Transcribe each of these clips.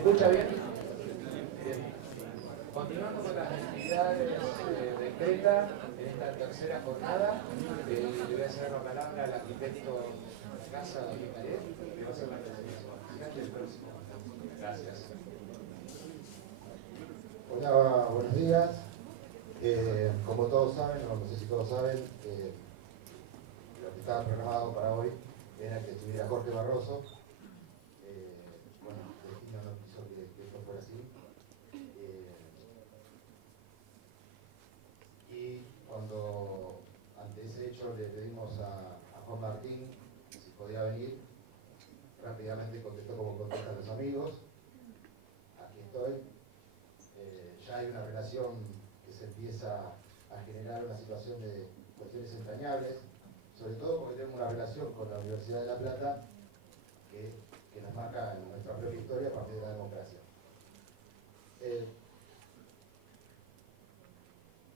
escucha bien? Bien. Continuando con las actividades de Creta en esta tercera jornada, le voy a hacer la palabra al arquitecto Casa de Micalet, que va a hacer la presentación del próximo. Gracias. Hola, buenos días. Como todos saben, o no sé si todos saben, lo que estaba programado para hoy era que estuviera Jorge Barroso. Bueno, el destino no quiso que esto fuera así. Y cuando ante ese hecho le pedimos a Juan Martín si podía venir, rápidamente contestó como contestan los amigos. Aquí estoy. Ya hay una relación que se empieza a generar una situación de cuestiones entrañables, sobre todo porque tenemos una relación con la Universidad de La Plata que nos marca en nuestra propia historia a partir de la democracia.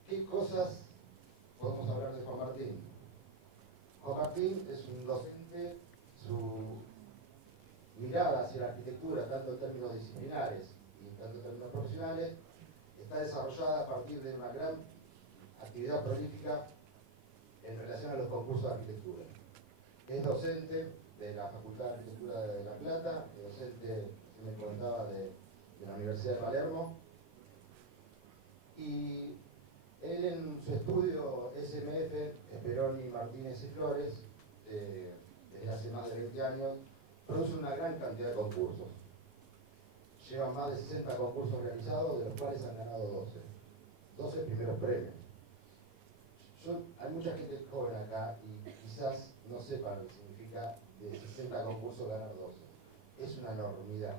¿Qué cosas podemos hablar de Juan Martín? Juan Martín es un docente, su mirada hacia la arquitectura, tanto en términos disciplinares y tanto en términos profesionales, está desarrollada a partir de una gran actividad prolífica en relación a los concursos de arquitectura. Es docente de la Facultad de Arquitectura de La Plata, es docente, me comentaba, de la Universidad de Palermo, y él en su estudio SMF, Speroni, Martínez y Flores, desde hace más de 20 años, produce una gran cantidad de concursos. Llevan más de 60 concursos realizados, de los cuales han ganado 12 primeros premios. Hay mucha gente joven acá y quizás no sepan lo que significa de 60 concursos ganar 12. Es una enormidad,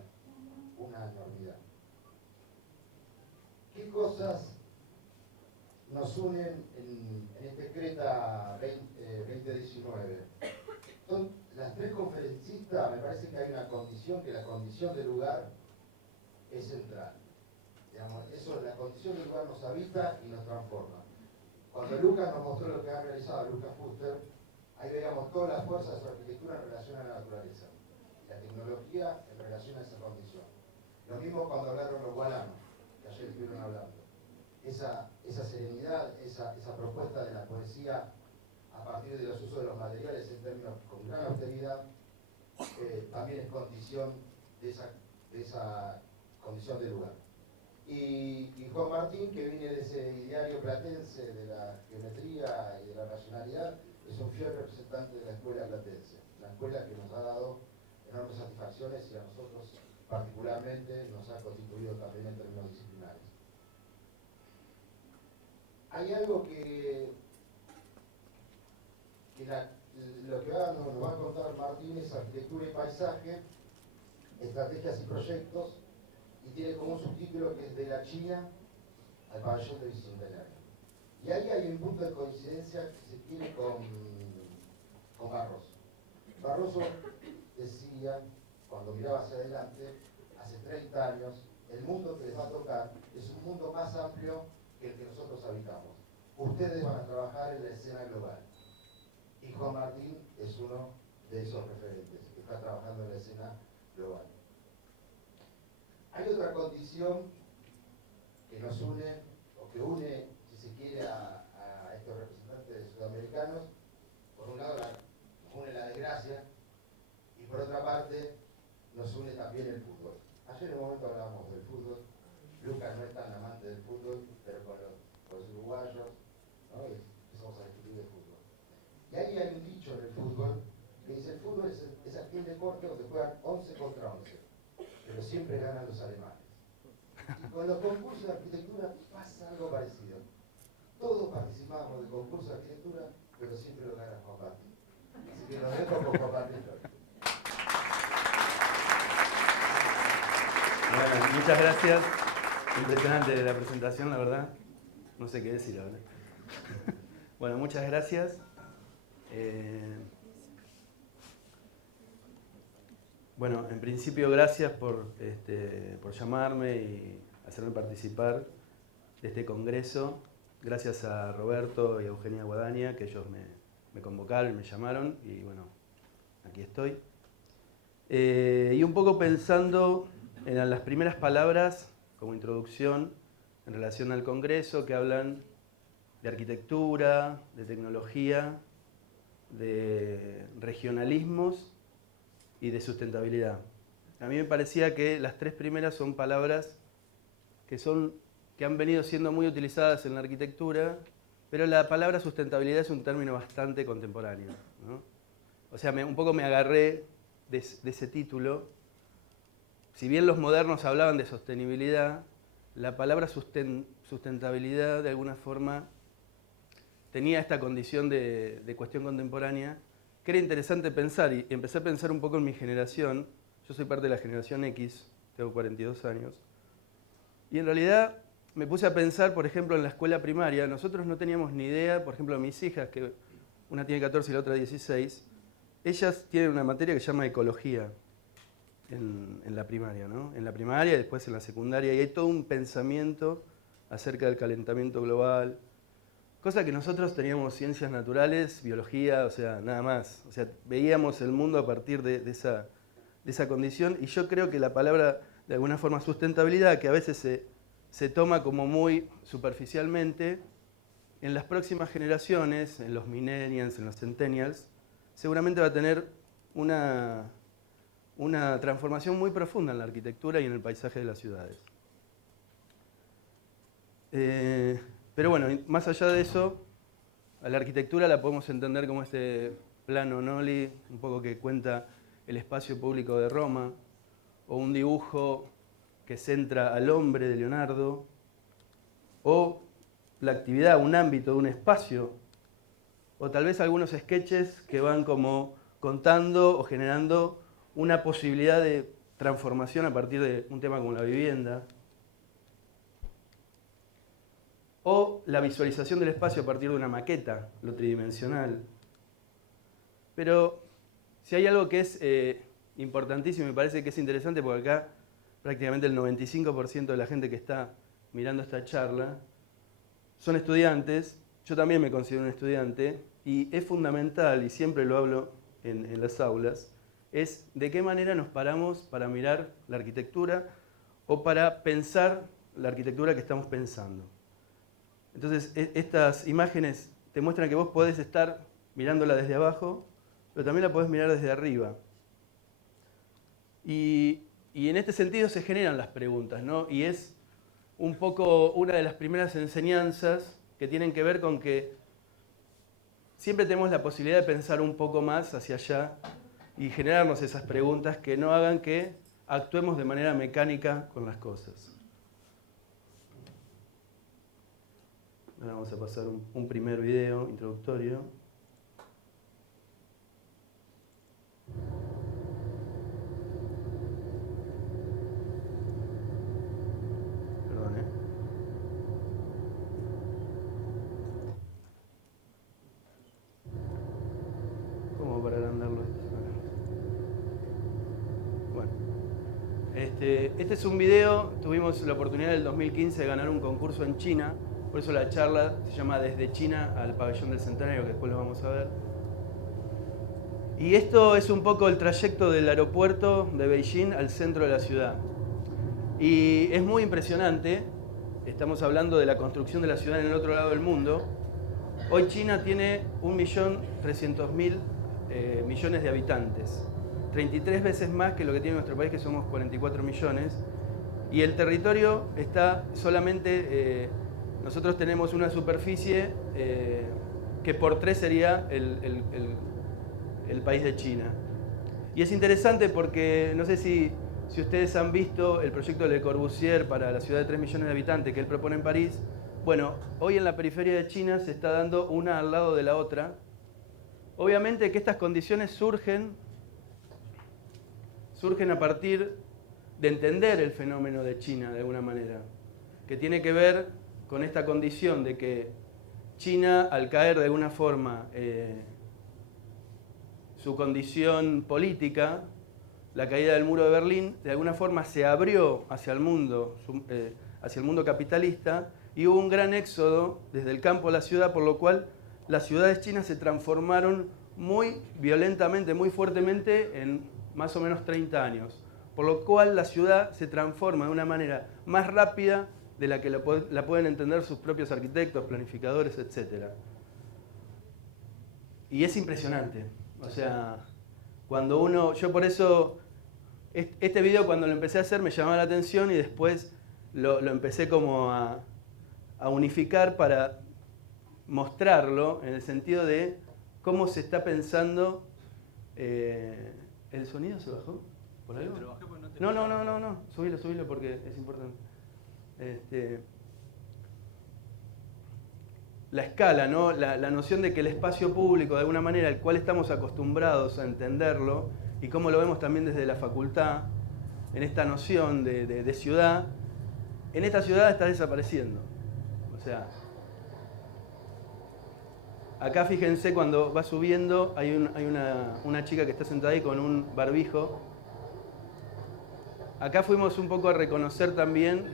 una enormidad. ¿Qué cosas nos unen en este Creta 2019? Son las tres conferencistas, me parece que hay una condición, que la condición del lugar es central. Digamos, eso, la condición del lugar nos habita y nos transforma. Cuando Lucas nos mostró lo que ha realizado Lucas Fuster, ahí veíamos toda la fuerza de su arquitectura en relación a la naturaleza y la tecnología en relación a esa condición. Lo mismo cuando hablaron los guaranos, que ayer estuvieron hablando. Esa serenidad, esa propuesta de la poesía a partir de los usos de los materiales en términos con gran austeridad, también es condición de esa condición de lugar. Y Juan Martín, que viene de ese ideario platense de la geometría y de la racionalidad, es un fiel representante de la escuela platense, la escuela que nos ha dado enormes satisfacciones y a nosotros particularmente nos ha constituido también en términos disciplinares. Hay algo que lo que nos va a contar Martín es arquitectura y paisaje, estrategias y proyectos, y tiene como un subtítulo que es de la China al pabellón del Bicentenario. Y ahí hay un punto de coincidencia que se tiene con Barroso. Barroso decía, cuando miraba hacia adelante, hace 30 años, el mundo que les va a tocar es un mundo más amplio que el que nosotros habitamos. Ustedes van a trabajar en la escena global. Y Juan Martín es uno de esos referentes, que está trabajando en la escena global. Hay otra condición que nos une, o que une, si se quiere, a estos representantes sudamericanos. Por un lado nos une la desgracia, y por otra parte nos une también el fútbol. Ayer en un momento hablábamos del fútbol. Lucas no es tan amante del fútbol, pero con los uruguayos, ¿no? Empezamos a discutir de fútbol. Y ahí hay un dicho en el fútbol que dice: el fútbol es aquel deporte donde juegan 11 contra 11, pero siempre ganan los alemanes. Y con los concursos de arquitectura pasa algo parecido. Todos participamos de concursos de arquitectura, pero siempre lo gana Juan Martín. Así que nos dejo con Juan Martín. Bueno, muchas gracias. Impresionante la presentación, la verdad. No sé qué decir ahora. Bueno, muchas gracias. Bueno, en principio gracias por llamarme y hacerme participar de este congreso. Gracias a Roberto y a Eugenia Guadaña, que ellos me convocaron, me llamaron y bueno, aquí estoy. Y un poco pensando eran las primeras palabras como introducción en relación al Congreso que hablan de arquitectura, de tecnología, de regionalismos y de sustentabilidad. A mí me parecía que las tres primeras son palabras que han venido siendo muy utilizadas en la arquitectura, pero la palabra sustentabilidad es un término bastante contemporáneo, ¿no? O sea, un poco me agarré de ese título. Si bien los modernos hablaban de sostenibilidad, la palabra sustentabilidad de alguna forma tenía esta condición de cuestión contemporánea que era interesante pensar, y empecé a pensar un poco en mi generación. Yo soy parte de la generación X, tengo 42 años, y en realidad me puse a pensar, por ejemplo, en la escuela primaria. Nosotros no teníamos ni idea, por ejemplo, mis hijas, que una tiene 14 y la otra 16, ellas tienen una materia que se llama ecología en la primaria, ¿no? En la primaria y después en la secundaria, y hay todo un pensamiento acerca del calentamiento global, cosa que nosotros teníamos ciencias naturales, biología, o sea, nada más. O sea, veíamos el mundo a partir de esa condición, y yo creo que la palabra, de alguna forma, sustentabilidad, que a veces se toma como muy superficialmente, en las próximas generaciones, en los millennials, en los centennials, seguramente va a tener una transformación muy profunda en la arquitectura y en el paisaje de las ciudades. Pero bueno, más allá de eso, a la arquitectura la podemos entender como este plano Noli, un poco que cuenta el espacio público de Roma, o un dibujo que centra al hombre de Leonardo, o la actividad, un ámbito, un espacio, o tal vez algunos sketches que van como contando o generando una posibilidad de transformación a partir de un tema como la vivienda, o la visualización del espacio a partir de una maqueta, lo tridimensional. Pero si hay algo que es importantísimo, me parece que es interesante, porque acá prácticamente el 95% de la gente que está mirando esta charla son estudiantes. Yo también me considero un estudiante, y es fundamental, y siempre lo hablo en las aulas, es de qué manera nos paramos para mirar la arquitectura o para pensar la arquitectura que estamos pensando. Entonces, estas imágenes te muestran que vos podés estar mirándola desde abajo, pero también la podés mirar desde arriba. Y en este sentido se generan las preguntas, ¿no? Y es un poco una de las primeras enseñanzas que tienen que ver con que siempre tenemos la posibilidad de pensar un poco más hacia allá y generarnos esas preguntas que no hagan que actuemos de manera mecánica con las cosas. Ahora vamos a pasar un primer video introductorio. Perdón, ¿Cómo para agrandarlo esto? Bueno. Este es un video, tuvimos la oportunidad del 2015 de ganar un concurso en China. Por eso la charla se llama Desde China al Pabellón del Centenario, que después lo vamos a ver. Y esto es un poco el trayecto del aeropuerto de Beijing al centro de la ciudad. Y es muy impresionante. Estamos hablando de la construcción de la ciudad en el otro lado del mundo. Hoy China tiene 1.300.000 millones de habitantes. 33 veces más que lo que tiene nuestro país, que somos 44 millones. Y el territorio está solamente... nosotros tenemos una superficie que por 3 sería el país de China. Y es interesante porque, no sé si ustedes han visto el proyecto de Le Corbusier para la ciudad de 3 millones de habitantes que él propone en París. Bueno, hoy en la periferia de China se está dando una al lado de la otra. Obviamente que estas condiciones surgen a partir de entender el fenómeno de China de alguna manera, que tiene que ver con esta condición de que China, al caer de alguna forma su condición política, la caída del muro de Berlín, de alguna forma se abrió hacia el mundo capitalista, y hubo un gran éxodo desde el campo a la ciudad, por lo cual las ciudades chinas se transformaron muy violentamente, muy fuertemente en más o menos 30 años. por lo cual la ciudad se transforma de una manera más rápida de la que la pueden entender sus propios arquitectos, planificadores, etc. Y es impresionante. O sea, cuando uno... Yo por eso, este video cuando lo empecé a hacer me llamaba la atención y después lo empecé como a unificar para mostrarlo en el sentido de cómo se está pensando... ¿El sonido se bajó? ¿Por algo? No. Subilo porque es importante. La escala, ¿no? La noción de que el espacio público, de alguna manera, al cual estamos acostumbrados a entenderlo, y cómo lo vemos también desde la facultad, en esta noción de ciudad, en esta ciudad está desapareciendo. O sea, acá fíjense cuando va subiendo, hay una chica que está sentada ahí con un barbijo. Acá fuimos un poco a reconocer también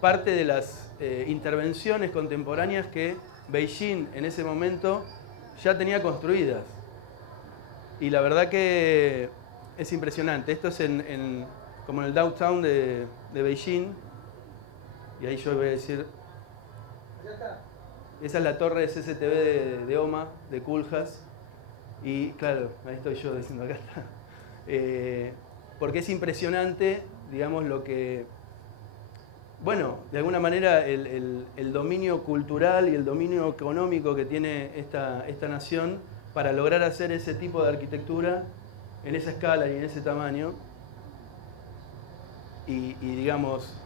parte de las intervenciones contemporáneas que Beijing en ese momento ya tenía construidas. Y la verdad que es impresionante. Esto es como en el downtown de Beijing. Y ahí yo voy a decir... Esa es la torre de CCTV de OMA, de Culhas. Y claro, ahí estoy yo diciendo, acá está. Porque es impresionante, digamos, lo que... Bueno, de alguna manera el dominio cultural y el dominio económico que tiene esta nación para lograr hacer ese tipo de arquitectura en esa escala y en ese tamaño. Y digamos,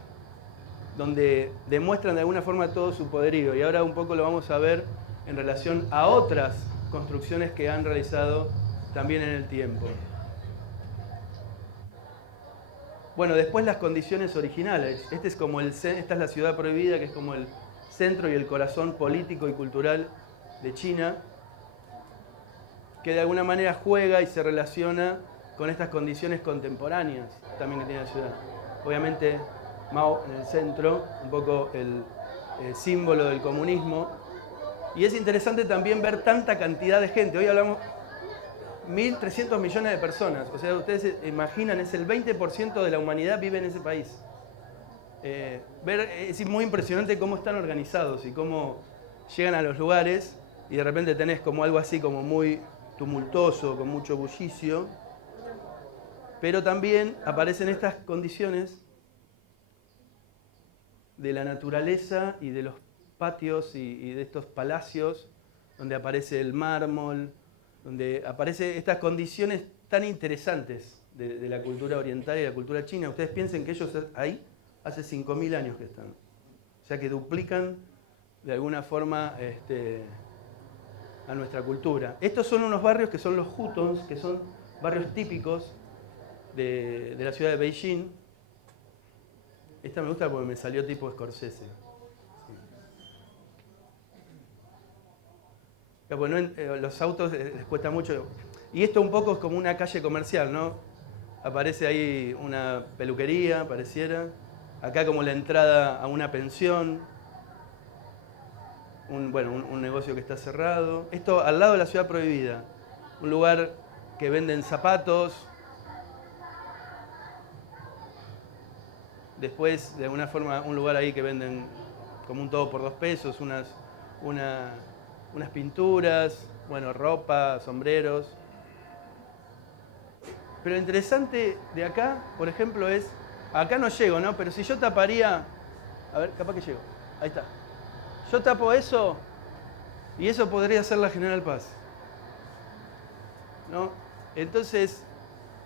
donde demuestran de alguna forma todo su poderío. Y ahora un poco lo vamos a ver en relación a otras construcciones que han realizado también en el tiempo. Bueno, después las condiciones originales. Esta es la ciudad prohibida, que es como el centro y el corazón político y cultural de China, que de alguna manera juega y se relaciona con estas condiciones contemporáneas también que tiene la ciudad. Obviamente Mao en el centro, un poco el símbolo del comunismo. Y es interesante también ver tanta cantidad de gente. Hoy hablamos 1.300 millones de personas. O sea, ustedes se imaginan, es el 20% de la humanidad vive en ese país. Es muy impresionante cómo están organizados y cómo llegan a los lugares y de repente tenés como algo así como muy tumultuoso, con mucho bullicio. Pero también aparecen estas condiciones de la naturaleza y de los patios y de estos palacios, donde aparece el mármol, donde aparecen estas condiciones tan interesantes de la cultura oriental y la cultura china. Ustedes piensen que ellos ahí hace 5.000 años que están. O sea que duplican de alguna forma a nuestra cultura. Estos son unos barrios que son los hutongs, que son barrios típicos de la ciudad de Beijing. Esta me gusta porque me salió tipo Scorsese. Bueno, los autos les cuesta mucho. Y esto un poco es como una calle comercial, ¿no? Aparece ahí una peluquería, pareciera. Acá como la entrada a una pensión. Un negocio que está cerrado. Esto al lado de la ciudad prohibida. Un lugar que venden zapatos. Después, de alguna forma, un lugar ahí que venden como un todo por 2 pesos, unas pinturas, bueno, ropa, sombreros. Pero lo interesante de acá, por ejemplo, es... Acá no llego, ¿no? Pero si yo taparía... A ver, capaz que llego. Ahí está. Yo tapo eso y eso podría ser la General Paz, ¿no? Entonces,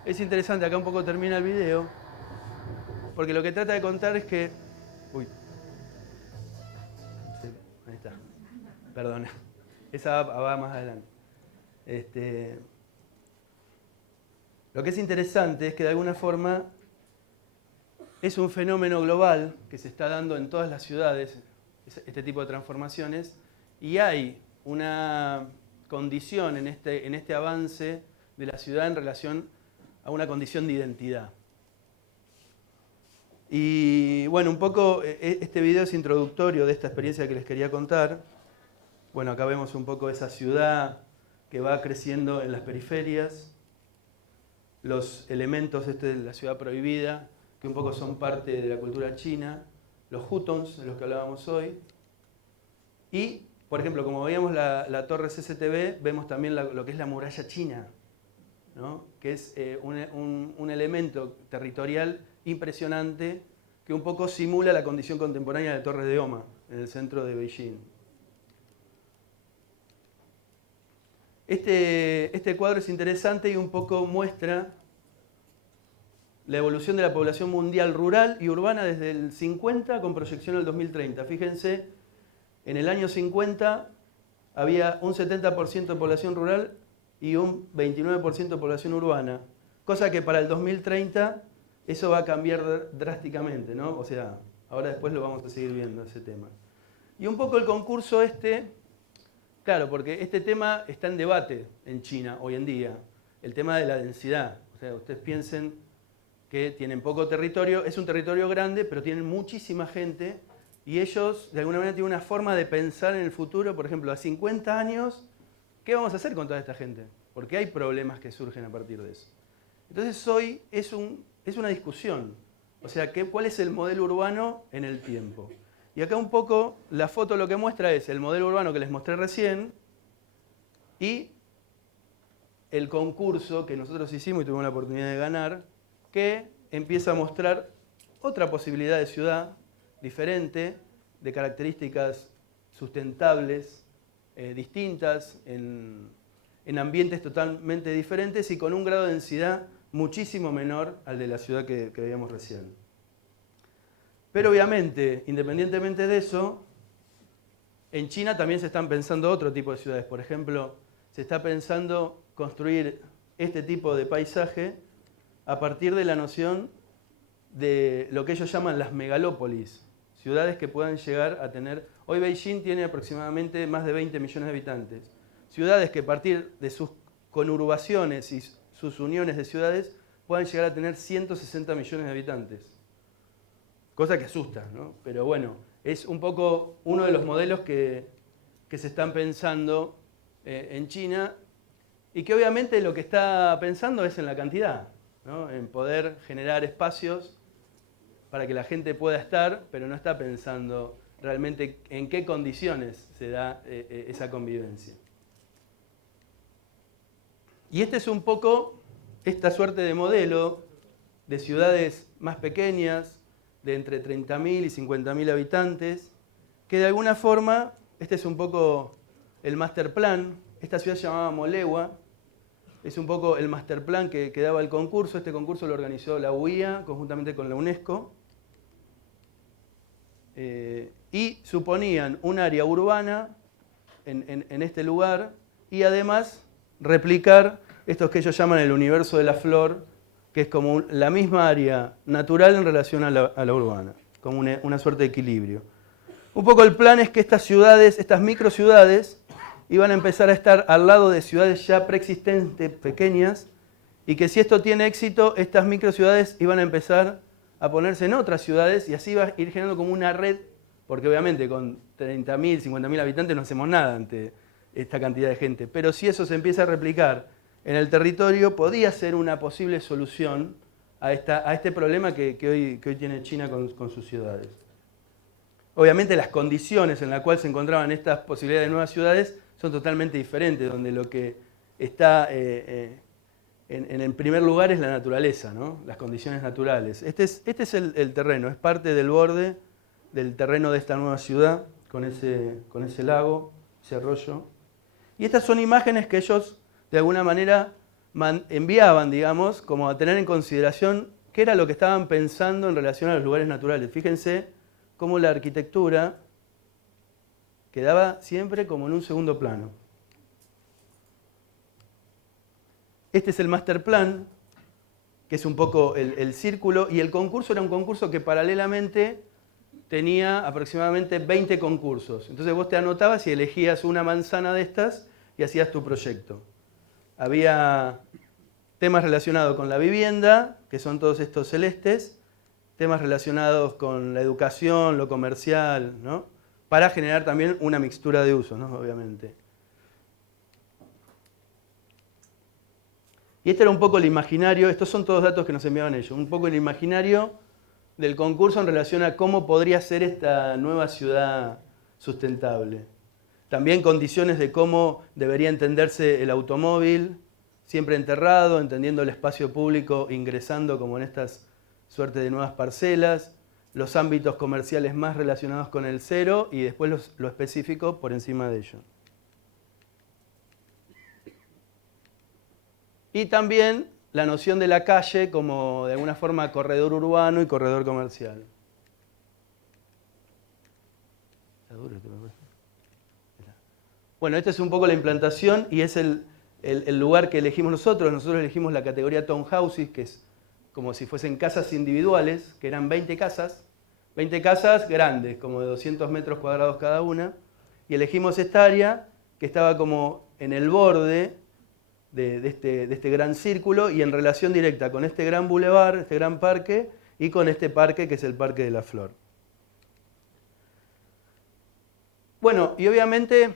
es interesante. Acá un poco termina el video. Porque lo que trata de contar es que... Uy. Sí, ahí está. Perdón. Esa va más adelante. Lo que es interesante es que de alguna forma es un fenómeno global que se está dando en todas las ciudades, este tipo de transformaciones, y hay una condición en este avance de la ciudad en relación a una condición de identidad. Y bueno, un poco este video es introductorio de esta experiencia que les quería contar. Bueno, acá vemos un poco esa ciudad que va creciendo en las periferias. los elementos de la ciudad prohibida, que un poco son parte de la cultura china, los hutons, de los que hablábamos hoy, y, por ejemplo, como veíamos la torre CCTV, vemos también lo que es la muralla china, ¿no? Que es un elemento territorial impresionante que un poco simula la condición contemporánea de Torres de Oma, en el centro de Beijing. Este cuadro es interesante y un poco muestra la evolución de la población mundial rural y urbana desde el 50 con proyección al 2030. Fíjense, en el año 50 había un 70% de población rural y un 29% de población urbana, cosa que para el 2030 eso va a cambiar drásticamente, ¿no? O sea, ahora después lo vamos a seguir viendo, ese tema. Y un poco el concurso claro, porque este tema está en debate en China hoy en día, el tema de la densidad. O sea, ustedes piensen que tienen poco territorio, es un territorio grande, pero tienen muchísima gente y ellos de alguna manera tienen una forma de pensar en el futuro, por ejemplo, a 50 años, ¿qué vamos a hacer con toda esta gente? Porque hay problemas que surgen a partir de eso. Entonces hoy es una discusión, o sea, ¿cuál es el modelo urbano en el tiempo? Y acá un poco la foto lo que muestra es el modelo urbano que les mostré recién y el concurso que nosotros hicimos y tuvimos la oportunidad de ganar, que empieza a mostrar otra posibilidad de ciudad diferente, de características sustentables, distintas, en ambientes totalmente diferentes y con un grado de densidad muchísimo menor al de la ciudad que veíamos recién. Pero obviamente, independientemente de eso, en China también se están pensando otro tipo de ciudades. Por ejemplo, se está pensando construir este tipo de paisaje a partir de la noción de lo que ellos llaman las megalópolis, ciudades que puedan llegar a tener... Hoy Beijing tiene aproximadamente más de 20 millones de habitantes. Ciudades que a partir de sus conurbaciones y sus uniones de ciudades puedan llegar a tener 160 millones de habitantes. Cosa que asusta, ¿no? Pero bueno, es un poco uno de los modelos que se están pensando en China y que obviamente lo que está pensando es en la cantidad, ¿no? En poder generar espacios para que la gente pueda estar, pero no está pensando realmente en qué condiciones se da esa convivencia. Y este es un poco esta suerte de modelo de ciudades más pequeñas, de entre 30.000 y 50.000 habitantes, que de alguna forma, este es un poco el master plan, esta ciudad se llamaba Molewa, es un poco el master plan que daba el concurso. Este concurso lo organizó la UIA conjuntamente con la UNESCO. Y suponían un área urbana en este lugar y además replicar estos que ellos llaman el universo de la flor, que es como la misma área natural en relación a la urbana, como una suerte de equilibrio. Un poco el plan es que estas ciudades, estas microciudades, iban a empezar a estar al lado de ciudades ya preexistentes, pequeñas, y que si esto tiene éxito, estas microciudades iban a empezar a ponerse en otras ciudades y así iba a ir generando como una red, porque obviamente con 30.000, 50.000 habitantes no hacemos nada ante esta cantidad de gente, pero si eso se empieza a replicar en el territorio, podía ser una posible solución a este problema que hoy tiene China con sus ciudades. Obviamente las condiciones en las cuales se encontraban estas posibilidades de nuevas ciudades son totalmente diferentes, donde lo que está en el primer lugar es la naturaleza, ¿no? Las condiciones naturales. Este es el terreno, es parte del borde del terreno de esta nueva ciudad, con ese lago, ese arroyo. Y estas son imágenes que ellos de alguna manera enviaban, digamos, como a tener en consideración qué era lo que estaban pensando en relación a los lugares naturales. Fíjense cómo la arquitectura quedaba siempre como en un segundo plano. Este es el master plan, que es un poco el círculo, y el concurso era un concurso que paralelamente tenía aproximadamente 20 concursos. Entonces vos te anotabas y elegías una manzana de estas y hacías tu proyecto. Había temas relacionados con la vivienda, que son todos estos celestes, temas relacionados con la educación, lo comercial, ¿no? Para generar también una mixtura de usos, ¿no? Obviamente. Y este era un poco el imaginario, estos son todos datos que nos enviaban ellos, un poco el imaginario del concurso en relación a cómo podría ser esta nueva ciudad sustentable. También condiciones de cómo debería entenderse el automóvil, siempre enterrado, entendiendo el espacio público, ingresando como en estas suertes de nuevas parcelas, los ámbitos comerciales más relacionados con el cero y después lo específico por encima de ello. Y también la noción de la calle como de alguna forma corredor urbano y corredor comercial. Bueno, esta es un poco la implantación y es el lugar que elegimos nosotros. Nosotros elegimos la categoría townhouses, que es como si fuesen casas individuales, que eran 20 casas grandes, como de 200 metros cuadrados cada una. Y elegimos esta área que estaba como en el borde de este gran círculo y en relación directa con este gran bulevar, este gran parque, y con este parque que es el Parque de la Flor. Bueno, y obviamente,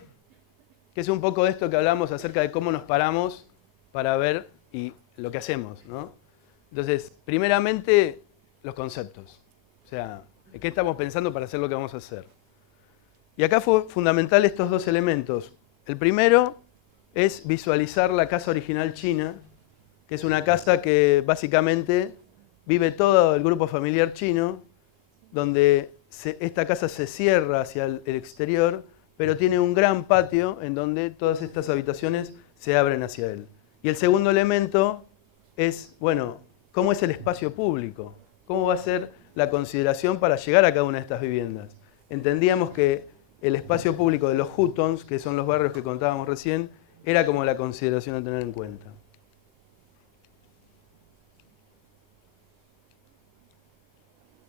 que es un poco de esto que hablamos acerca de cómo nos paramos para ver y lo que hacemos, ¿no? Entonces, primeramente, los conceptos. O sea, ¿qué estamos pensando para hacer lo que vamos a hacer? Y acá fue fundamental estos dos elementos. El primero es visualizar la casa original china, que es una casa que básicamente vive todo el grupo familiar chino, donde esta casa se cierra hacia el exterior, pero tiene un gran patio en donde todas estas habitaciones se abren hacia él. Y el segundo elemento es, bueno, ¿cómo es el espacio público? ¿Cómo va a ser la consideración para llegar a cada una de estas viviendas? Entendíamos que el espacio público de los huttons, que son los barrios que contábamos recién, era como la consideración a tener en cuenta.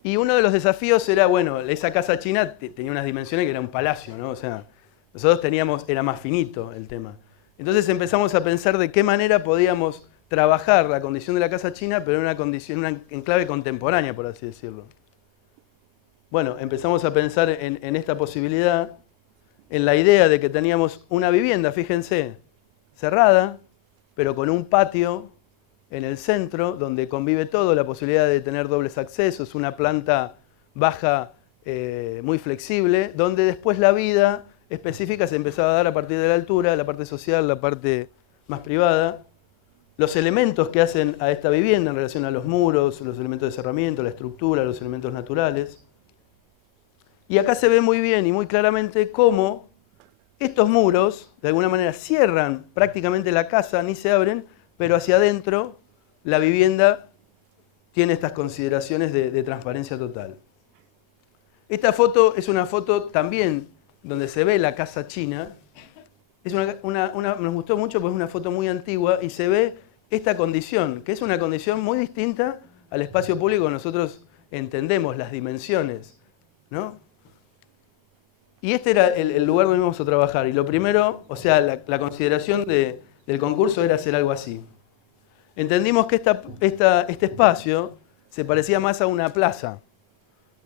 Y uno de los desafíos era, bueno, esa casa china tenía unas dimensiones que era un palacio, ¿no? O sea, nosotros era más finito el tema. Entonces empezamos a pensar de qué manera podíamos trabajar la condición de la casa china, pero en clave contemporánea, por así decirlo. Bueno, empezamos a pensar en esta posibilidad, en la idea de que teníamos una vivienda, fíjense, cerrada, pero con un patio en el centro, donde convive todo, la posibilidad de tener dobles accesos, una planta baja muy flexible, donde después la vida específica se empezaba a dar a partir de la altura, la parte social, la parte más privada. Los elementos que hacen a esta vivienda en relación a los muros, los elementos de cerramiento, la estructura, los elementos naturales. Y acá se ve muy bien y muy claramente cómo estos muros, de alguna manera, cierran prácticamente la casa, ni se abren, pero hacia adentro la vivienda tiene estas consideraciones de transparencia total. Esta foto es una foto también donde se ve la casa china. Nos gustó mucho porque es una foto muy antigua y se ve esta condición, que es una condición muy distinta al espacio público que nosotros entendemos, las dimensiones, ¿no? Y este era el lugar donde íbamos a trabajar. Y lo primero, o sea, la consideración del concurso era hacer algo así. Entendimos que este espacio se parecía más a una plaza.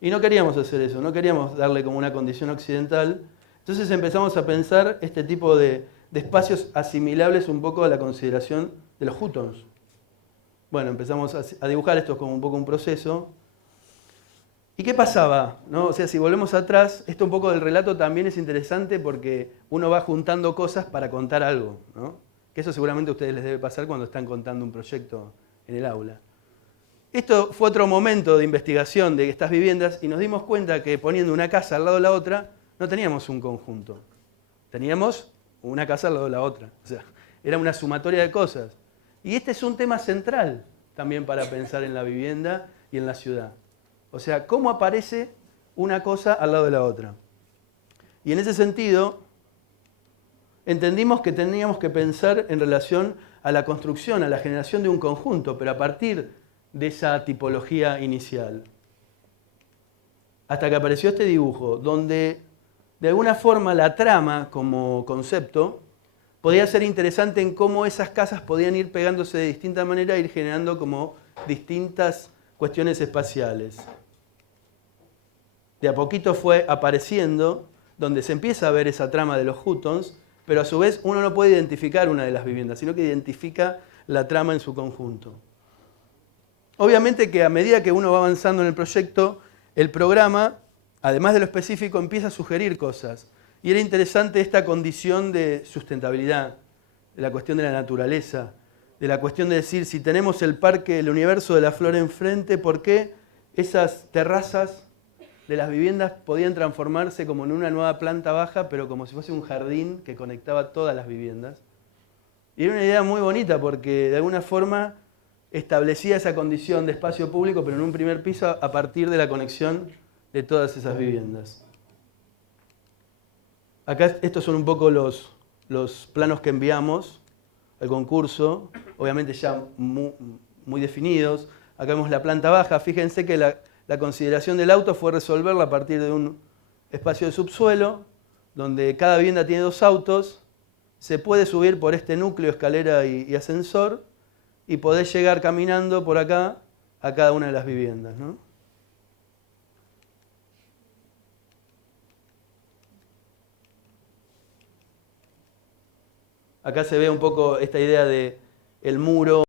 Y no queríamos hacer eso, no queríamos darle como una condición occidental. Entonces empezamos a pensar este tipo de espacios asimilables un poco a la consideración de los huttons. Bueno, empezamos a dibujar esto como un poco un proceso. ¿Y qué pasaba? ¿No? O sea, si volvemos atrás, esto un poco del relato también es interesante porque uno va juntando cosas para contar algo, ¿no? Que eso seguramente a ustedes les debe pasar cuando están contando un proyecto en el aula. Esto fue otro momento de investigación de estas viviendas y nos dimos cuenta que poniendo una casa al lado de la otra, no teníamos un conjunto. Teníamos una casa al lado de la otra. O sea, era una sumatoria de cosas. Y este es un tema central también para pensar en la vivienda y en la ciudad. O sea, cómo aparece una cosa al lado de la otra. Y en ese sentido, entendimos que teníamos que pensar en relación a la construcción, a la generación de un conjunto, pero a partir de esa tipología inicial. Hasta que apareció este dibujo, donde de alguna forma la trama como concepto podía ser interesante en cómo esas casas podían ir pegándose de distinta manera e ir generando como distintas cuestiones espaciales. De a poquito fue apareciendo, donde se empieza a ver esa trama de los huttons, pero a su vez uno no puede identificar una de las viviendas, sino que identifica la trama en su conjunto. Obviamente que a medida que uno va avanzando en el proyecto, el programa, además de lo específico, empieza a sugerir cosas. Y era interesante esta condición de sustentabilidad, de la cuestión de la naturaleza, de la cuestión de decir, si tenemos el parque, el universo de la flora enfrente, ¿por qué esas terrazas de las viviendas podían transformarse como en una nueva planta baja, pero como si fuese un jardín que conectaba todas las viviendas? Y era una idea muy bonita porque de alguna forma establecía esa condición de espacio público, pero en un primer piso a partir de la conexión de todas esas viviendas. Acá estos son un poco los planos que enviamos al concurso, obviamente ya muy definidos. Acá vemos la planta baja. Fíjense que la consideración del auto fue resolverla a partir de un espacio de subsuelo, donde cada vivienda tiene 2 autos, se puede subir por este núcleo, escalera y ascensor, y podés llegar caminando por acá a cada una de las viviendas, ¿no? Acá se ve un poco esta idea de el muro